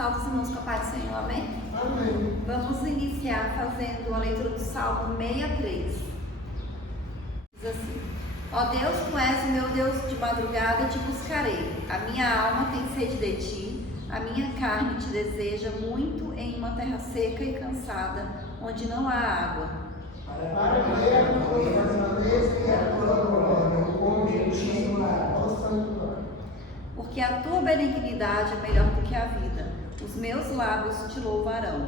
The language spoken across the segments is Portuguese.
Salve os irmãos com a paz do Senhor, amém? Amém. Vamos iniciar fazendo a leitura do Salmo 63. Diz assim: Ó Deus, tu és o meu Deus, de madrugada te buscarei. A minha alma tem sede de ti, a minha carne te deseja muito em uma terra seca e cansada, onde não há água. Para ver a tua grandeza e a tua glória, onde ti ao santuário. Porque a tua benignidade é melhor do que a vida, os meus lábios te louvarão.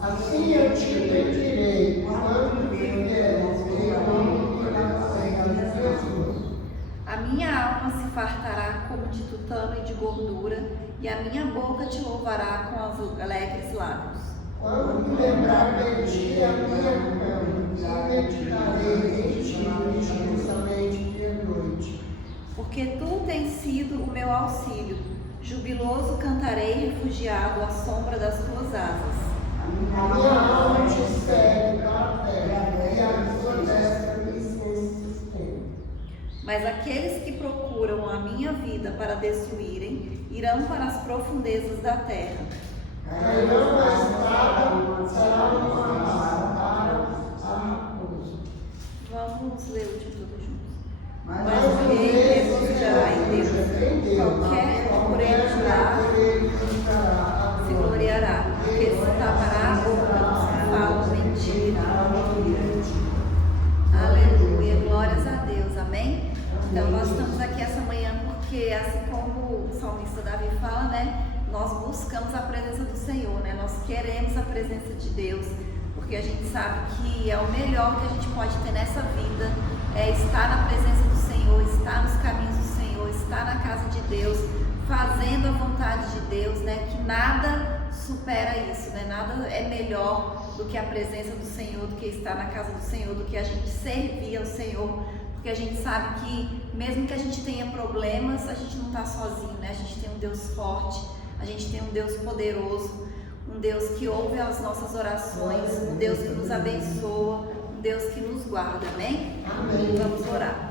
Assim eu te bendirei, quando vieres, e quando conhecerás Jesus. A minha alma se fartará como de tutano e de gordura, e a minha boca te louvará com os alegres lábios. Quando me lembrar de ti, a minha cama, e meditarei em ti, justamente dia e noite. Porque tu tens sido o meu auxílio, jubiloso cantarei refugiado à sombra das tuas asas. A minha alma te segue para a terra, e a tua destra me sustenta. Mas aqueles que procuram a minha vida para destruírem, irão para as profundezas da terra. Cairão na estrada, será uma raça para a raposa. Vamos ler o último todos juntos. Mas o rei refugiará em Deus. Qualquer concorrente lá se gloriará, porque se tapará a boca dos que falam mentira. Aleluia, glórias a Deus, amém? Então nós estamos aqui essa manhã porque, assim como o salmista Davi fala, né? Nós buscamos a presença do Senhor, né? Nós queremos a presença de Deus, porque a gente sabe que é o melhor que a gente pode ter nessa vida, é estar na presença do Senhor, estar nos caminhos do Senhor, estar na casa de Deus, fazendo a vontade de Deus, né? Que nada supera isso, né? Nada é melhor do que a presença do Senhor, do que estar na casa do Senhor, do que a gente servir ao Senhor, porque a gente sabe que mesmo que a gente tenha problemas, a gente não está sozinho, né? A gente tem um Deus forte, a gente tem um Deus poderoso, um Deus que ouve as nossas orações, um Deus que nos abençoa, um Deus que nos guarda, amém? Amém. Vamos orar.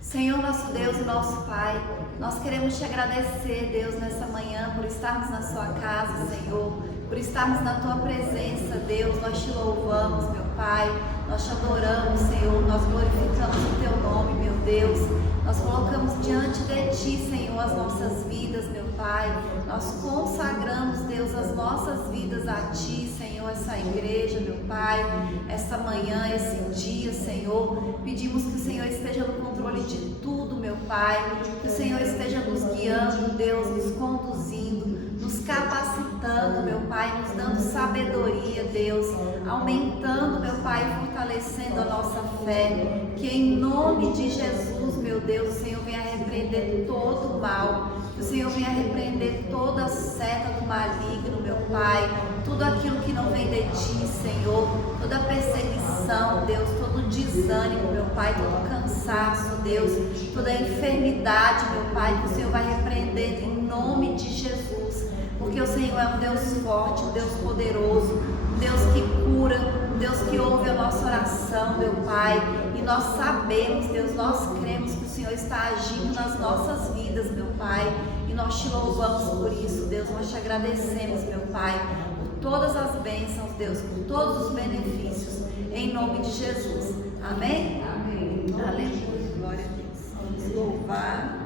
Senhor, nosso Deus e nosso Pai, nós queremos te agradecer, Deus, nessa manhã, por estarmos na sua casa, Senhor, por estarmos na tua presença, Deus. Nós te louvamos, meu Pai, nós te adoramos, Senhor, nós glorificamos o teu nome, meu Deus. Nós colocamos diante de ti, Senhor, as nossas vidas, meu Pai. Nós consagramos, Deus, as nossas vidas a ti, Senhor, essa igreja, meu Pai, essa manhã, esse dia, Senhor. Pedimos que o Senhor esteja no controle de tudo, meu Pai, que o Senhor esteja nos guiando, Deus, nos conduzindo, nos capacitando, meu Pai, nos dando sabedoria, Deus, aumentando, meu Pai, fortalecendo a nossa fé, que em nome de Jesus, meu Deus, o Senhor venha repreender todo o mal, que o Senhor venha repreender toda a seta do maligno, meu Pai, tudo aquilo que não vem de ti, Senhor, toda perseguição, Deus, todo desânimo, meu Pai, todo cansaço, Deus, toda enfermidade, meu Pai, que o Senhor vai repreender em nome de Jesus, porque o Senhor é um Deus forte, um Deus poderoso, um Deus que cura, um Deus que ouve a nossa oração, meu Pai, e nós sabemos, Deus, nós cremos que o Senhor está agindo nas nossas vidas, meu Pai, e nós te louvamos por isso, Deus, nós te agradecemos, meu Pai, por todas as bênçãos, Deus, por todos os benefícios, em nome de Jesus, amém? Amém. Aleluia, glória a Deus. Vamos louvar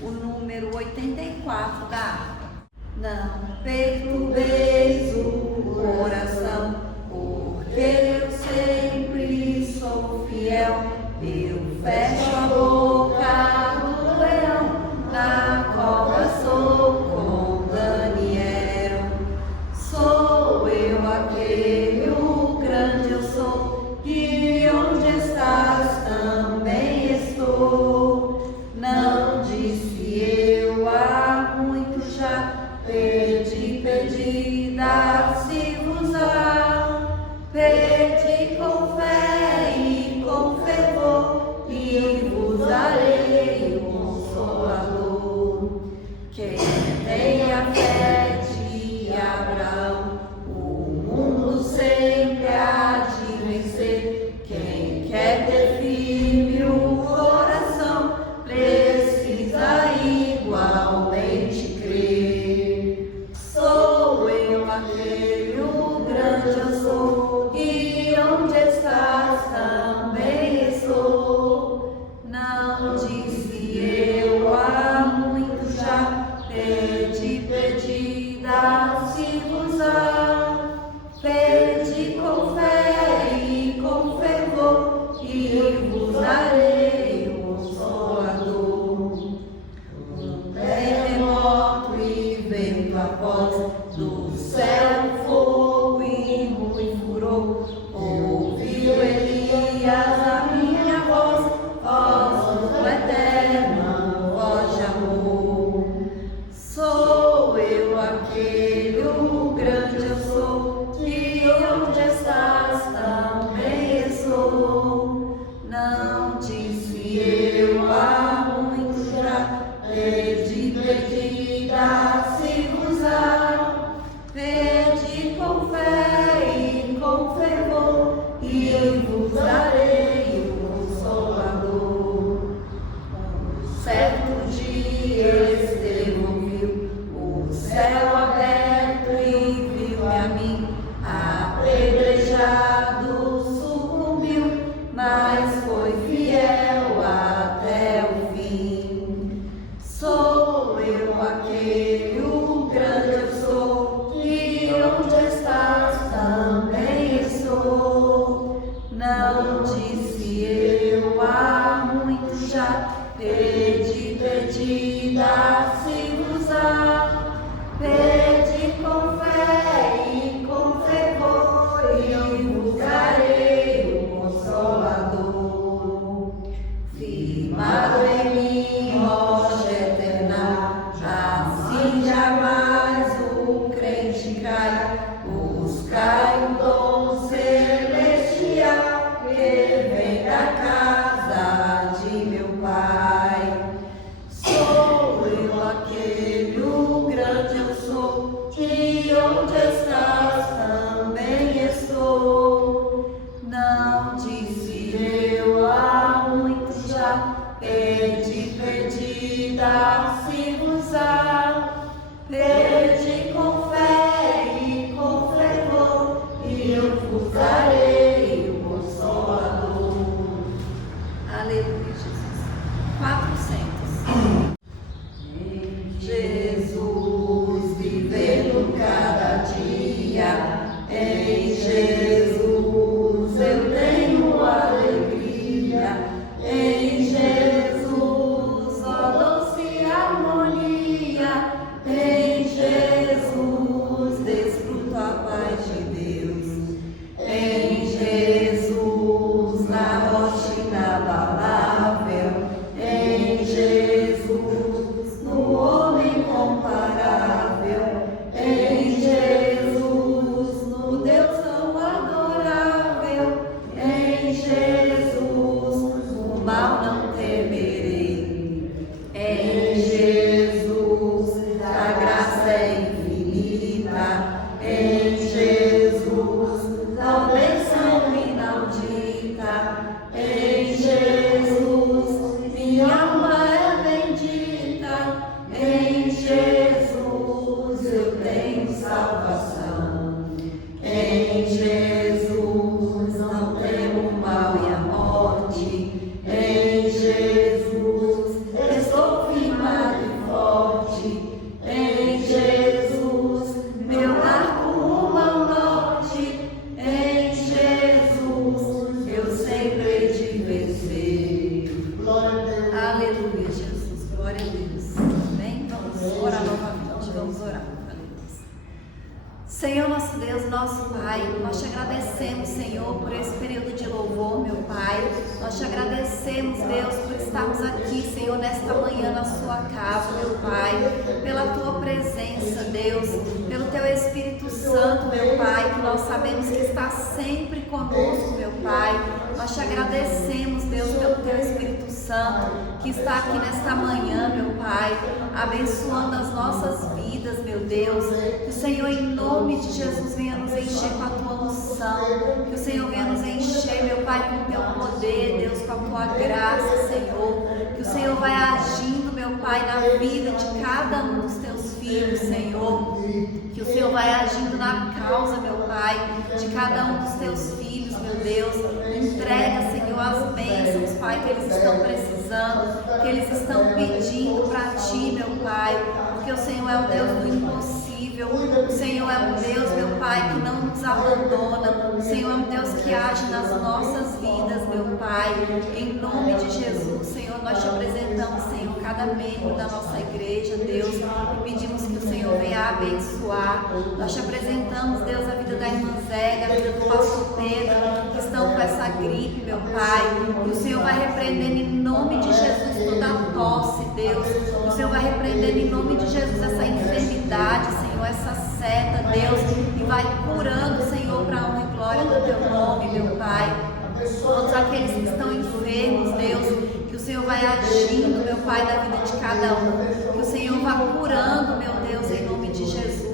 o número 84 da harpa. Não perturbeis o coração, porque eu sempre sou fiel. Eu fecho a boca do leão, na cova sou com Daniel. Sou eu aquele, o grande eu sou, que onde estás também estou. Não disse eu há muito já, pedi, dá-se-vos-á. Não disse eu há muito já, pedi, dá-se-vos-á. Pedi com fé e com fervor, e vos darei o Consolador. Terremoto e vento após, do céu fogo e muito furor. Ouviu Elias a minha voz, voz do eterno, voz de amor. Sou eu aquele, o grande eu sou, que onde estás também estou. Não disse eu há muito já, pedi, dá-se-vos-á. Pedi com fé e com fervor, e vos darei o Consolador. Certo dia Estevão viu o céu aberto e viu-me a mim, apedrejado, sucumbiu, mas foi fiel até o fim. Sou eu aquele, o grande eu sou, que onde estás também estou. Não disse eu há muito já, pedi, dá-se-vos-á. Pedi com fé e com fervor, e vos darei o Consolador. Firmado em mim, rocha eterna, assim jamais o crente cai. Buscai o dom celestial que vem da casa de meu Pai. Sou eu aquele, o grande eu sou, que onde estás também estou. Não disse eu há muito já, pedi, dá-se-vos-á. Pedi com fé e com fervor, e eu vos darei o Consolador. Aleluia, Jesus. 400. Jesus, vivendo cada dia, em Jesus eu tenho alegria, em Jesus, ó doce harmonia, em Jesus desfruto a paz de Deus, em Jesus na rocha inabalável, em Jesus no homem comparável, em Jesus no Deus tão adorável, em Jesus o mal não temerei, em Jesus a graça é infinita, em Jesus a bênção inaudita, em Jesus minha alma é bendita, em Jesus eu tenho salvação, em Jesus não temo o mal e a morte, em Jesus estou firmado e forte, em Jesus meu arco rumo ao norte, em Jesus eu sempre hei de vencer. Glória a Deus. Aleluia, Jesus, glória a Deus. Amém? Vamos orar novamente, vamos orar. Aleluia. Senhor, nosso Deus, nosso Pai, nós te agradecemos, Senhor, por esse período de louvor, meu Pai. Nós te agradecemos, Deus, por estarmos aqui, Senhor, nesta manhã na sua casa, meu Pai, pela tua presença, Deus, pelo teu Espírito Santo, meu Pai, que nós sabemos que está sempre conosco, meu Pai. Nós te agradecemos, Deus, pelo teu Espírito Santo que está aqui nesta manhã, meu Pai, abençoando as nossas vidas, meu Deus. Que o Senhor, em nome de Jesus, venha nos encher com a tua unção. Que o Senhor venha nos encher, meu Pai, com o teu poder, Deus, com a tua graça, Senhor. Que o Senhor vai agindo, meu Pai, na vida de cada um dos teus filhos, Senhor. Que o Senhor vai agindo na causa, meu Pai, de cada um dos teus filhos, meu Deus. Entrega, Senhor, as bênçãos, Pai, que eles estão precisando, que eles estão pedindo para Ti, meu Pai, porque o Senhor é o Deus do impossível, o Senhor é um Deus, meu Pai, que não nos abandona, o Senhor é um Deus que age nas nossas vidas, meu Pai, em nome de Jesus, Senhor, nós te apresentamos, Senhor, cada membro da nossa igreja, Deus, e pedimos que o Senhor venha abençoar. Nós te apresentamos, Deus, a vida da irmã Zélia, a vida do pastor Pedro, que estão com essa gripe, meu Pai, que o Senhor vai repreendendo em nome de Jesus toda tosse, Deus, que o Senhor vai repreendendo em nome de Jesus essa enfermidade, Senhor, essa seta, Deus, e vai curando, Senhor, para a honra e glória do Teu nome, meu Pai. Todos aqueles que estão enfermos, Deus, que o Senhor vai agindo, meu Pai, na vida de cada um, que o Senhor vá curando, meu Deus, em nome de Jesus.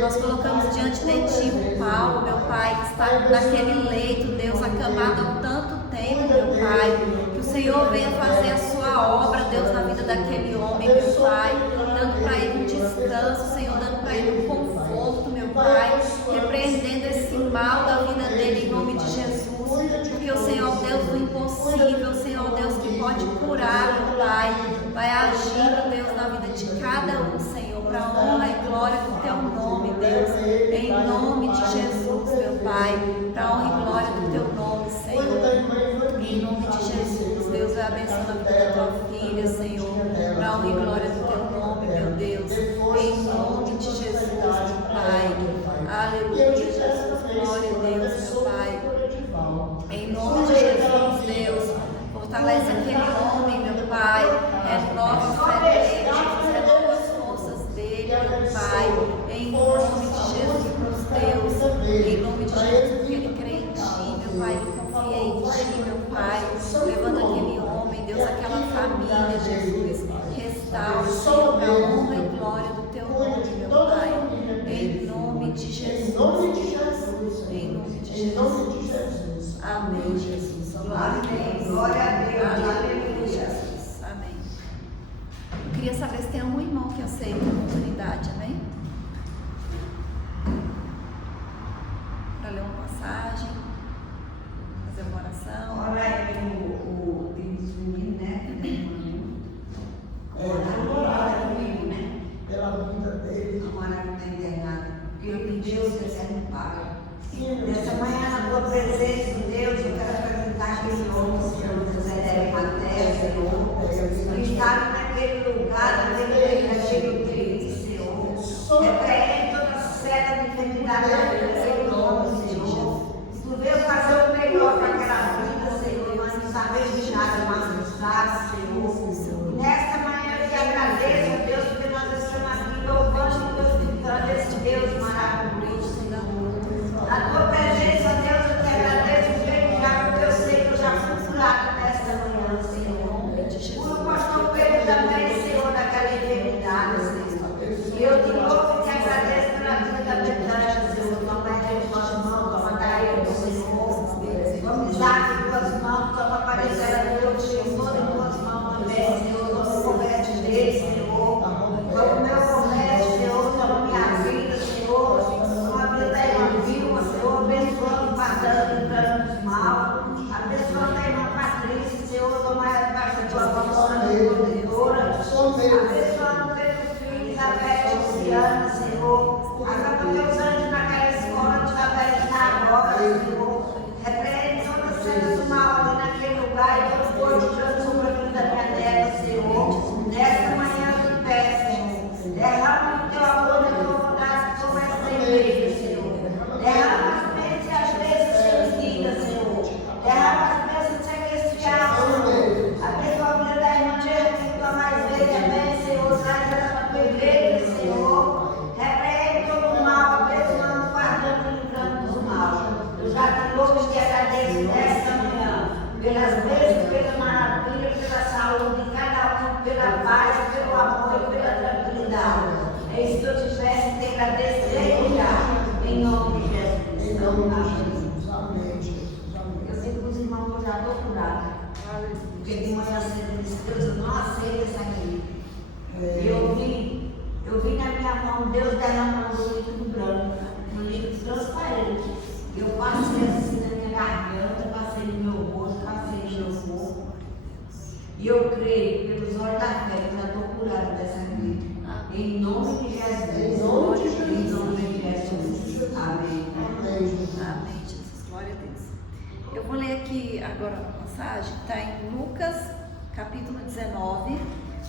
Nós colocamos diante de Ti o Paulo, meu Pai, que está naquele leito, Deus, acamado há tanto tempo, meu Pai, que o Senhor venha fazer a Sua obra, Deus, na vida daquele homem, meu Pai, dando para ele um descanso, Senhor, dando para ele um conforto, meu Pai, repreendendo esse mal da vida dele em nome de Jesus, porque o Senhor é o Deus do impossível, o Senhor é o Deus que pode curar, meu Pai, vai agindo, Deus, na vida de cada um, Senhor, para a honra e glória do Teu nome, Deus, em nome de Jesus, meu Pai, para a honra e glória do Teu nome, Senhor, em nome de Jesus, Deus, vai abençoando a vida da Tua filha, Senhor, para a honra e glória do Teu nome, meu Deus, em nome de Jesus, meu Pai, aleluia, Jesus, glória a Deus, meu Pai, em nome de Jesus, Deus, fortalece aquele homem, meu Pai, renova a fé dele, Jesus, renova as forças dele, meu Pai, em nome de Jesus, Deus, em nome de Jesus, porque ele crê em Ti, meu Pai, ele confia em Ti, meu Pai, levanta aquele homem, Deus, aquela família, Jesus, restaura, Senhor, para a honra e glória do Teu nome, meu Pai, em nome de Jesus, em nome de Jesus, amém, Jesus, glória a Deus, glória a Deus, aleluia, Jesus, amém. Eu queria saber se tem algum irmão que aceita a oportunidade, amém? Para ler uma passagem, fazer uma oração. Olha aí o menino, né? Agora comigo, né? Pela vida dele. Agora que está internado. Porque eu pedi Deus que você não paga. Nessa manhã, na tua presença, Deus, eu quero apresentar aquele homem, Senhor José Matéria, Senhor. Que está naquele lugar, naquele triste, Senhor. Repreende toda seta de enfermidade da vida, Senhor. Tu veio fazer o melhor para aquela vida, Senhor. Nós não sabemos de nada, mas nos dá, Senhor. Nesta manhã eu te agradeço, Deus, porque nós estamos aqui louvando e glorificando esse Deus maravilhoso. Na tua presença, Deus, eu te agradeço desde já, porque eu sei que eu já fui curada nesta manhã, Senhor. O pastor Pedro também, Senhor, daquela enfermidade, Senhor. E eu de novo te agradeço pela vida da Betânia, Senhor. Toma ela em tuas mãos, toma daí, Senhor. Vamos dar em tuas mãos, toma parecer no teu Senhor, em tuas mãos também, Senhor. Toma o comércio dele, Senhor. Toma o meu comércio, Senhor. Toma minha vida, Senhor. Toma a vida da irmã Vilma, Senhor. Abençoando o passando, entrando nos mal. Abençoando a irmã Patrícia, Senhor. Toma ela debaixo da tua mão, protetora. Abençoando os teus filhos, Isabel e Luciana, Senhor. Agora,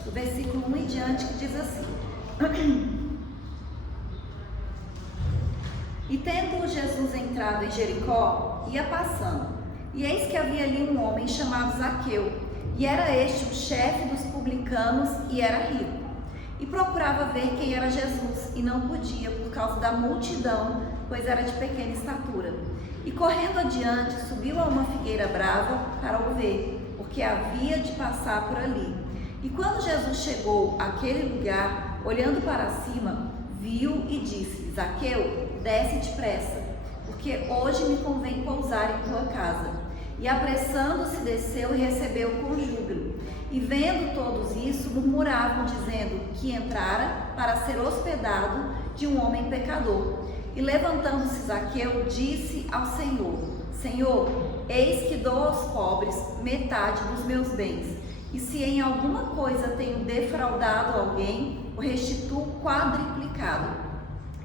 do versículo 1 em diante, que diz assim: E tendo Jesus entrado em Jericó, ia passando, e eis que havia ali um homem chamado Zaqueu, e era este o chefe dos publicanos, e era rico. E procurava ver quem era Jesus, e não podia, por causa da multidão, pois era de pequena estatura. E correndo adiante, subiu a uma figueira brava para o ver, porque havia de passar por ali. E quando Jesus chegou àquele lugar, olhando para cima, viu e disse: Zaqueu, desce depressa, porque hoje me convém pousar em tua casa. E apressando-se desceu e recebeu com júbilo. E vendo todos isso, murmuravam, dizendo que entrara para ser hospedado de um homem pecador. E levantando-se Zaqueu, disse ao Senhor: Senhor, eis que dou aos pobres metade dos meus bens. E se em alguma coisa tenho defraudado alguém, o restituo quadriplicado.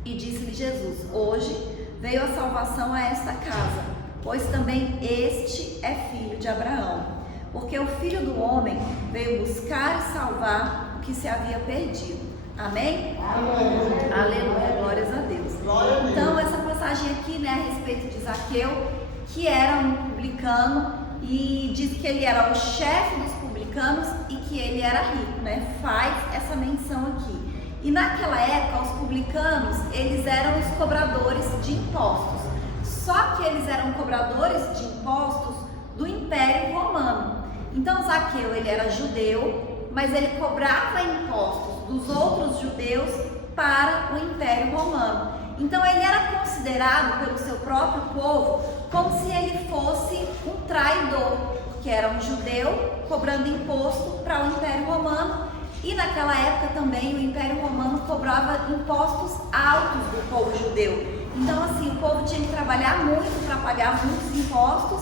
E disse-lhe Jesus: Hoje veio a salvação a esta casa, pois também este é filho de Abraão. Porque o Filho do Homem veio buscar e salvar o que se havia perdido. Amém? Amém. Aleluia, glórias a Deus. Glória a Deus. Então, essa passagem aqui, né, a respeito de Zaqueu, que era um publicano, e diz que ele era o chefe dos publicanos e que ele era rico, né? Faz essa menção aqui. E naquela época, os publicanos, eles eram os cobradores de impostos. Só que eles eram cobradores de impostos do Império Romano. Então, Zaqueu, ele era judeu, mas ele cobrava impostos dos outros judeus para o Império Romano. Então, ele era considerado pelo seu próprio povo como se ele fosse um traidor, porque era um judeu cobrando imposto para o Império Romano. E naquela época também o Império Romano cobrava impostos altos do povo judeu. Então, assim, o povo tinha que trabalhar muito para pagar muitos impostos,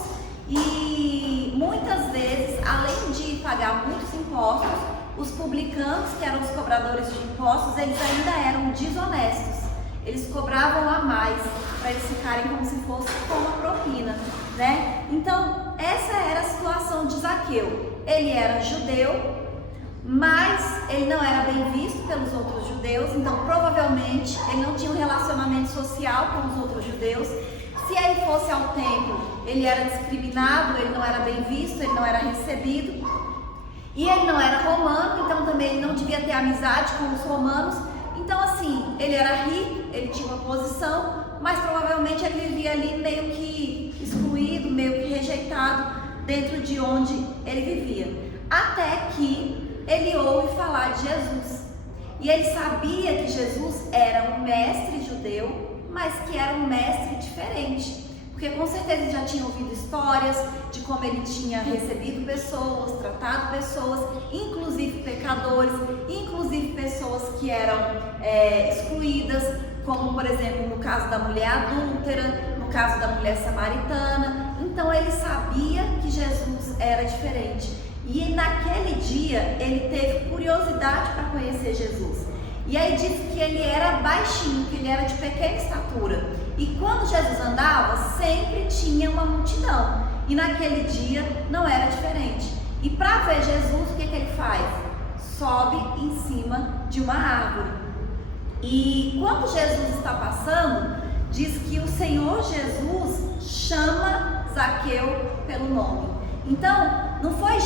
e muitas vezes, além de pagar muitos impostos, os publicanos, que eram os cobradores de impostos, eles ainda eram desonestos. Eles cobravam a mais para eles ficarem como se fosse com uma propina, né? Então, essa era a situação de Zaqueu. Ele era judeu, mas ele não era bem visto pelos outros judeus, então provavelmente ele não tinha um relacionamento social com os outros judeus. Se ele fosse ao templo, ele era discriminado, ele não era bem visto, ele não era recebido. E ele não era romano, então também ele não devia ter amizade com os romanos. Então, assim, ele era rico, ele tinha uma posição, mas provavelmente ele vivia ali meio que excluído, meio que rejeitado dentro de onde ele vivia. Até que ele ouve falar de Jesus. E ele sabia que Jesus era um mestre judeu, mas que era um mestre diferente. Porque com certeza ele já tinha ouvido histórias de como ele tinha recebido pessoas, tratado pessoas, inclusive pecadores, inclusive pessoas que eram excluídas, como por exemplo no caso da mulher adúltera, no caso da mulher samaritana. Então ele sabia que Jesus era diferente. E naquele dia ele teve curiosidade para conhecer Jesus. E aí diz que ele era baixinho, que ele era de pequena estatura. E quando Jesus andava, sempre tinha uma multidão. E naquele dia não era diferente. E para ver Jesus, o que ele faz? Sobe em cima de uma árvore. E quando Jesus está passando, diz que o Senhor Jesus chama Zaqueu pelo nome. Então, não foi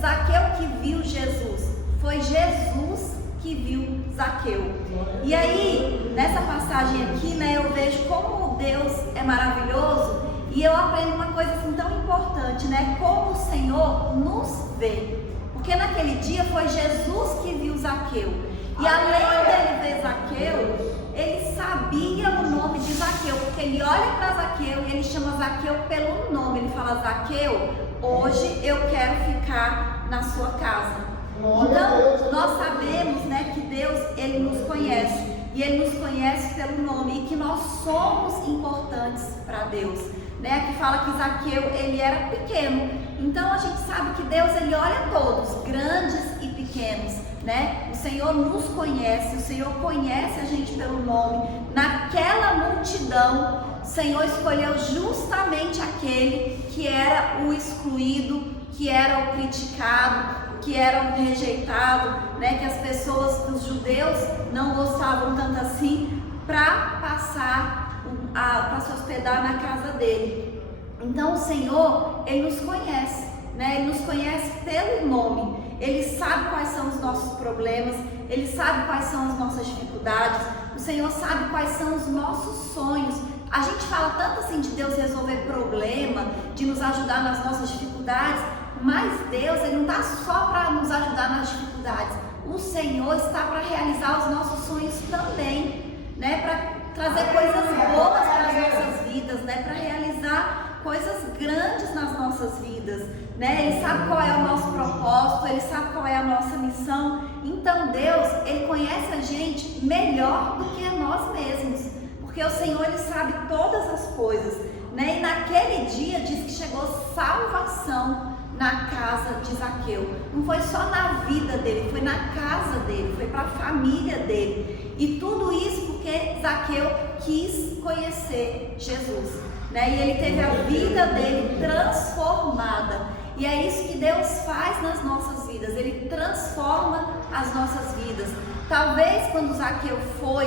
Zaqueu que viu Jesus, foi Jesus que viu Zaqueu. E aí, nessa passagem aqui, né, eu vejo como Deus é maravilhoso, e eu aprendo uma coisa assim tão importante, né, como o Senhor nos vê. Porque naquele dia foi Jesus que viu Zaqueu. E além dele ver Zaqueu, ele sabia o nome de Zaqueu, porque ele olha para Zaqueu e ele chama Zaqueu pelo nome. Ele fala: Zaqueu, hoje eu quero ficar na sua casa. Então, nós sabemos, né, que Deus, ele nos conhece, e ele nos conhece pelo nome, e que nós somos importantes para Deus, né? Aqui fala que Zaqueu, ele era pequeno. Então, a gente sabe que Deus, ele olha a todos, grandes e pequenos, né? O Senhor nos conhece, o Senhor conhece a gente pelo nome. Naquela multidão, o Senhor escolheu justamente aquele que era o excluído, que era o criticado, que era um rejeitado, né, que as pessoas, que os judeus não gostavam tanto assim, para passar, para se hospedar na casa dele. Então o Senhor, Ele nos conhece, né? Ele nos conhece pelo nome, Ele sabe quais são os nossos problemas, Ele sabe quais são as nossas dificuldades, o Senhor sabe quais são os nossos sonhos. A gente fala tanto assim de Deus resolver problema, de nos ajudar nas nossas dificuldades, mas Deus, Ele não está só para nos ajudar nas dificuldades, o Senhor está para realizar os nossos sonhos também, né? Para trazer coisas boas para as nossas vidas, né? Para realizar coisas grandes nas nossas vidas, né? Ele sabe qual é o nosso propósito, Ele sabe qual é a nossa missão. Então Deus, Ele conhece a gente melhor do que a nós mesmos, porque o Senhor, Ele sabe todas as coisas, né? E naquele dia diz que chegou salvação na casa de Zaqueu. Não foi só na vida dele, foi na casa dele, foi para a família dele. E tudo isso porque Zaqueu quis conhecer Jesus, né? E ele teve a vida dele transformada. E é isso que Deus faz nas nossas vidas, Ele transforma as nossas vidas. Talvez quando Zaqueu foi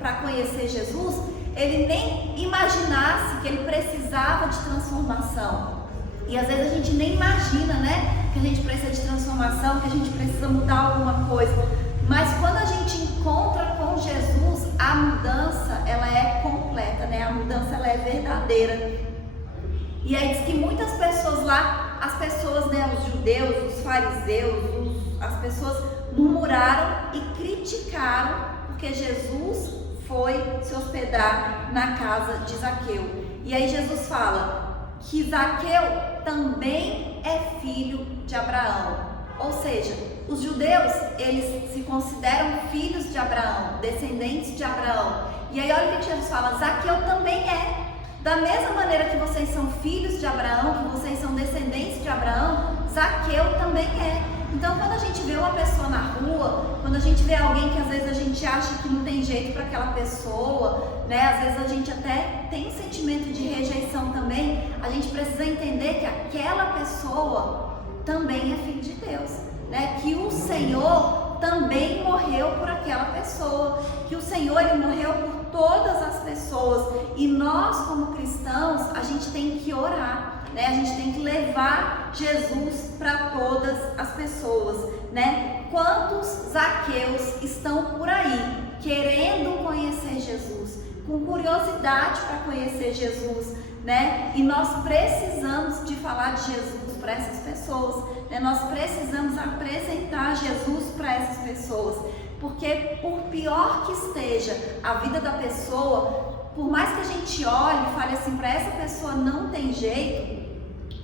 para conhecer Jesus, ele nem imaginasse que ele precisava de transformação. E às vezes a gente nem imagina, né, que a gente precisa de transformação, que a gente precisa mudar alguma coisa. Mas quando a gente encontra com Jesus, a mudança, ela é completa, né? A mudança, ela é verdadeira. E aí diz que muitas pessoas lá, as pessoas, né, os judeus, os fariseus, as pessoas murmuraram e criticaram porque Jesus foi se hospedar na casa de Zaqueu. E aí Jesus fala que Zaqueu também é filho de Abraão. Ou seja, os judeus, eles se consideram filhos de Abraão, descendentes de Abraão. E aí olha o que Jesus fala, Zaqueu também é. Da mesma maneira que vocês são filhos de Abraão, que vocês são descendentes de Abraão, Zaqueu também é. Então quando a gente vê uma pessoa na rua, quando a gente vê alguém que às vezes a gente acha que não tem jeito para aquela pessoa, né? Às vezes a gente até tem um sentimento de rejeição também, a gente precisa entender que aquela pessoa também é filho de Deus, né? Que o Senhor também morreu por aquela pessoa, que o Senhor, Ele morreu por todas as pessoas. E nós como cristãos, a gente tem que orar, né? A gente tem que levar Jesus para todas as pessoas, né? Quantos Zaqueus estão por aí querendo conhecer Jesus, com curiosidade para conhecer Jesus, né? E nós precisamos de falar de Jesus para essas pessoas, né? Nós precisamos apresentar Jesus para essas pessoas, porque por pior que esteja a vida da pessoa, por mais que a gente olhe e fale assim, para essa pessoa não tem jeito,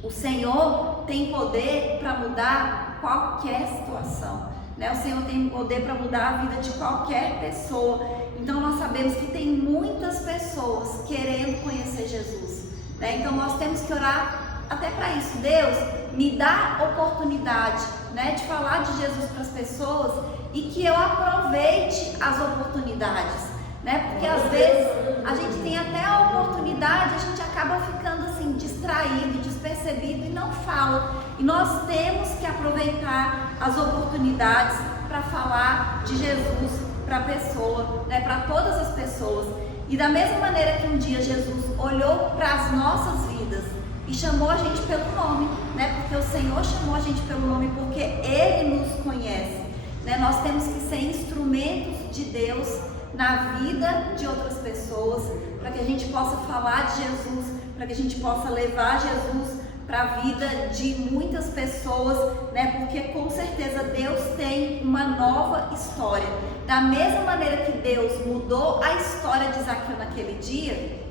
o Senhor tem poder para mudar qualquer situação, né? O Senhor tem poder para mudar a vida de qualquer pessoa. Então nós sabemos que tem muitas pessoas querendo conhecer Jesus, né? Então nós temos que orar até para isso. Deus, me dá oportunidade, né, de falar de Jesus para as pessoas e que eu aproveite as oportunidades, né? Porque às vezes a gente tem até a oportunidade, a gente acaba ficando assim distraído, despercebido e não fala. E nós temos que aproveitar as oportunidades para falar de Jesus para a pessoa, né, para todas as pessoas. E da mesma maneira que um dia Jesus olhou para as nossas vidas e chamou a gente pelo nome, né? Porque o Senhor chamou a gente pelo nome porque Ele nos conhece, né? Nós temos que ser instrumentos de Deus na vida de outras pessoas, para que a gente possa falar de Jesus, para que a gente possa levar Jesus para a vida de muitas pessoas, né? Porque com certeza Deus tem uma nova história. Da mesma maneira que Deus mudou a história de Zaqueu naquele dia,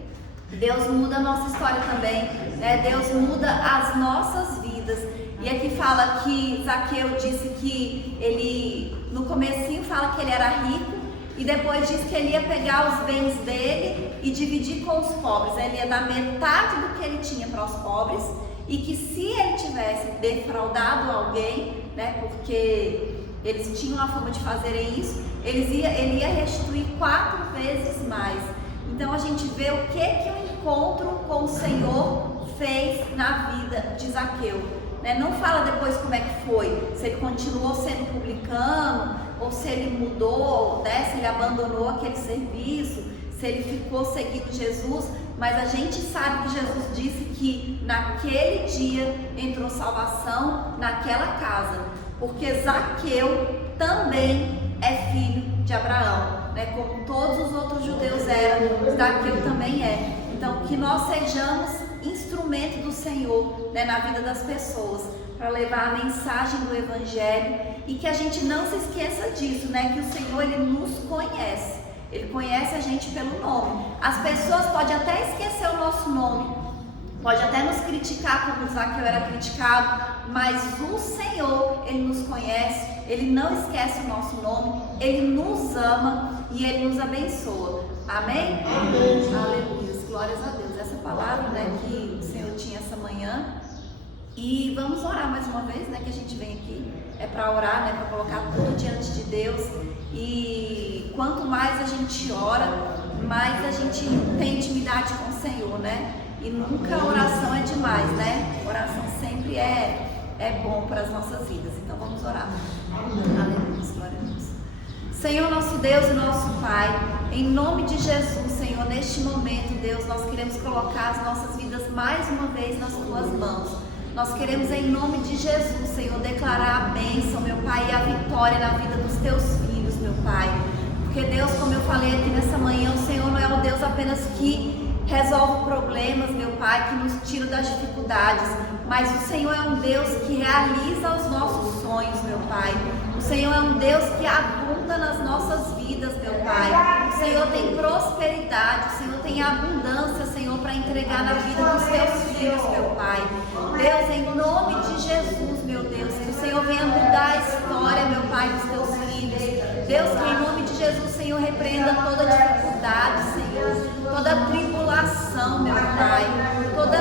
Deus muda a nossa história também, né? Deus muda as nossas vidas. E aqui fala que Zaqueu disse que ele, no comecinho fala que ele era rico, e depois diz que ele ia pegar os bens dele e dividir com os pobres, né? Ele ia dar metade do que ele tinha para os pobres, e que se ele tivesse defraudado alguém, né, porque eles tinham a fama de fazerem isso, ele ia restituir 4 vezes mais. Então a gente vê o que o encontro com o Senhor fez na vida de Zaqueu, né? Não fala depois como é que foi, se ele continuou sendo publicano, ou se ele mudou, né? Se ele abandonou aquele serviço, se ele ficou seguindo Jesus, mas a gente sabe que Jesus disse que naquele dia entrou salvação naquela casa, porque Zaqueu também é filho de Abraão, né? Como todos os outros judeus eram, Zaqueu também é. Então, que nós sejamos instrumento do Senhor, né, na vida das pessoas, para levar a mensagem do Evangelho, e que a gente não se esqueça disso, né? Que o Senhor, Ele nos conhece. Ele conhece a gente pelo nome. As pessoas podem até esquecer o nosso nome, pode até nos criticar como Zaqueu era criticado, mas o Senhor, Ele nos conhece, Ele não esquece o nosso nome, Ele nos ama e Ele nos abençoa. Amém? Amém. Aleluia, glórias a Deus. Essa palavra, né, que o Senhor tinha essa manhã. E vamos orar mais uma vez, né, que a gente vem aqui é para orar, né, para colocar tudo diante de Deus. E quanto mais a gente ora, mais a gente tem intimidade com o Senhor, né? E nunca a oração é demais, né? A oração sempre é bom para as nossas vidas. Então vamos orar. Aleluia, glória a Deus. Senhor, nosso Deus e nosso Pai, em nome de Jesus, Senhor, neste momento, Deus, nós queremos colocar as nossas vidas mais uma vez nas Tuas mãos. Nós queremos, em nome de Jesus, Senhor, declarar a bênção, meu Pai, e a vitória na vida dos Teus filhos, meu Pai. Porque, Deus, como eu falei aqui nessa manhã, o Senhor não é o Deus apenas que resolve problemas, meu Pai, que nos tira das dificuldades, mas o Senhor é um Deus que realiza os nossos sonhos, meu Pai. O Senhor é um Deus que abunda nas nossas vidas, meu Pai. O Senhor tem prosperidade, o Senhor tem abundância, Senhor, para entregar na vida dos Teus filhos, meu Pai. Deus, em nome de Jesus, meu Deus, que o Senhor venha mudar a história, meu Pai, dos Teus filhos. Deus, que em nome de Jesus, Senhor, repreenda toda dificuldade, Senhor, toda tribulação, meu Pai, toda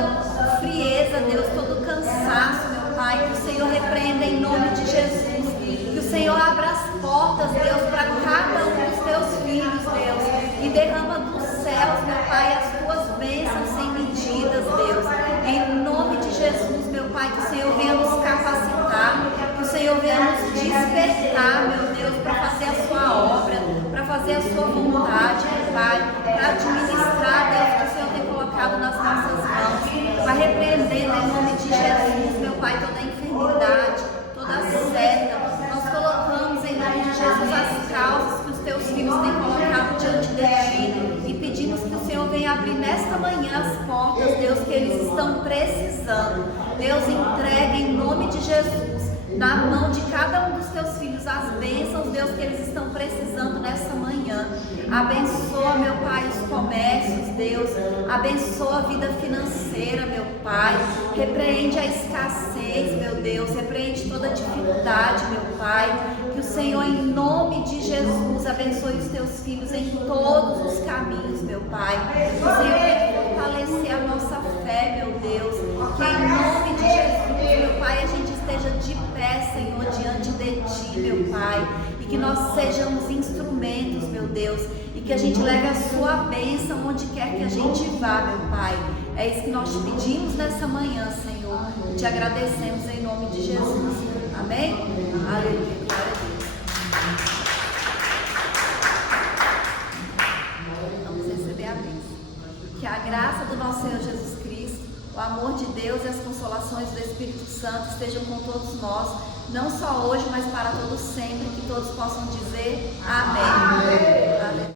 frieza, Deus, todo cansaço, meu Pai, que o Senhor repreenda em nome de Jesus. Que o Senhor abra as portas, Deus, para cada um dos Teus filhos, Deus, e derrama dos céus, meu Pai, as Tuas bênçãos sem medidas, Deus. Em nome de Jesus, meu Pai, que o Senhor venha nos capacitar, que o Senhor venha nos despertar, meu Deus, para fazer a Sua obra, para fazer a Sua vontade, meu Pai, para administrar, Deus, que o Senhor tem colocado nas nossas mãos, para repreender em nome de Jesus, meu Pai, toda enfermidade, toda seta. Nós colocamos em nome de Jesus as causas que os Teus filhos têm colocado diante de Ti, e pedimos que o Senhor venha abrir nesta manhã as portas, Deus, que eles estão precisando. Deus, entregue em nome de Jesus na mão de cada um dos Teus filhos as bênçãos, Deus, que eles estão precisando nessa manhã. Abençoa, meu Pai, os comércios, Deus. Abençoa a vida financeira, meu Pai. Repreende a escassez, meu Deus. Repreende toda dificuldade, meu Pai. Que o Senhor, em nome de Jesus, abençoe os Teus filhos em todos os caminhos, meu Pai. Que o Senhor venha fortalecer a nossa fé, meu Deus. Que em nome de Jesus, meu Pai, a gente esteja de pé, Senhor, diante de Ti, meu Pai. E que nós sejamos instrumentos, meu Deus. E que a gente leve a Sua bênção onde quer que a gente vá, meu Pai. É isso que nós te pedimos nessa manhã, Senhor. E te agradecemos em nome de Jesus. Amém? Aleluia. Glória a Deus. Vamos receber a bênção. Que a graça do nosso Senhor Jesus Cristo, o amor de Deus e as consolações do Espírito Santo estejam com todos nós, não só hoje, mas para todos sempre, que todos possam dizer amém. Amém.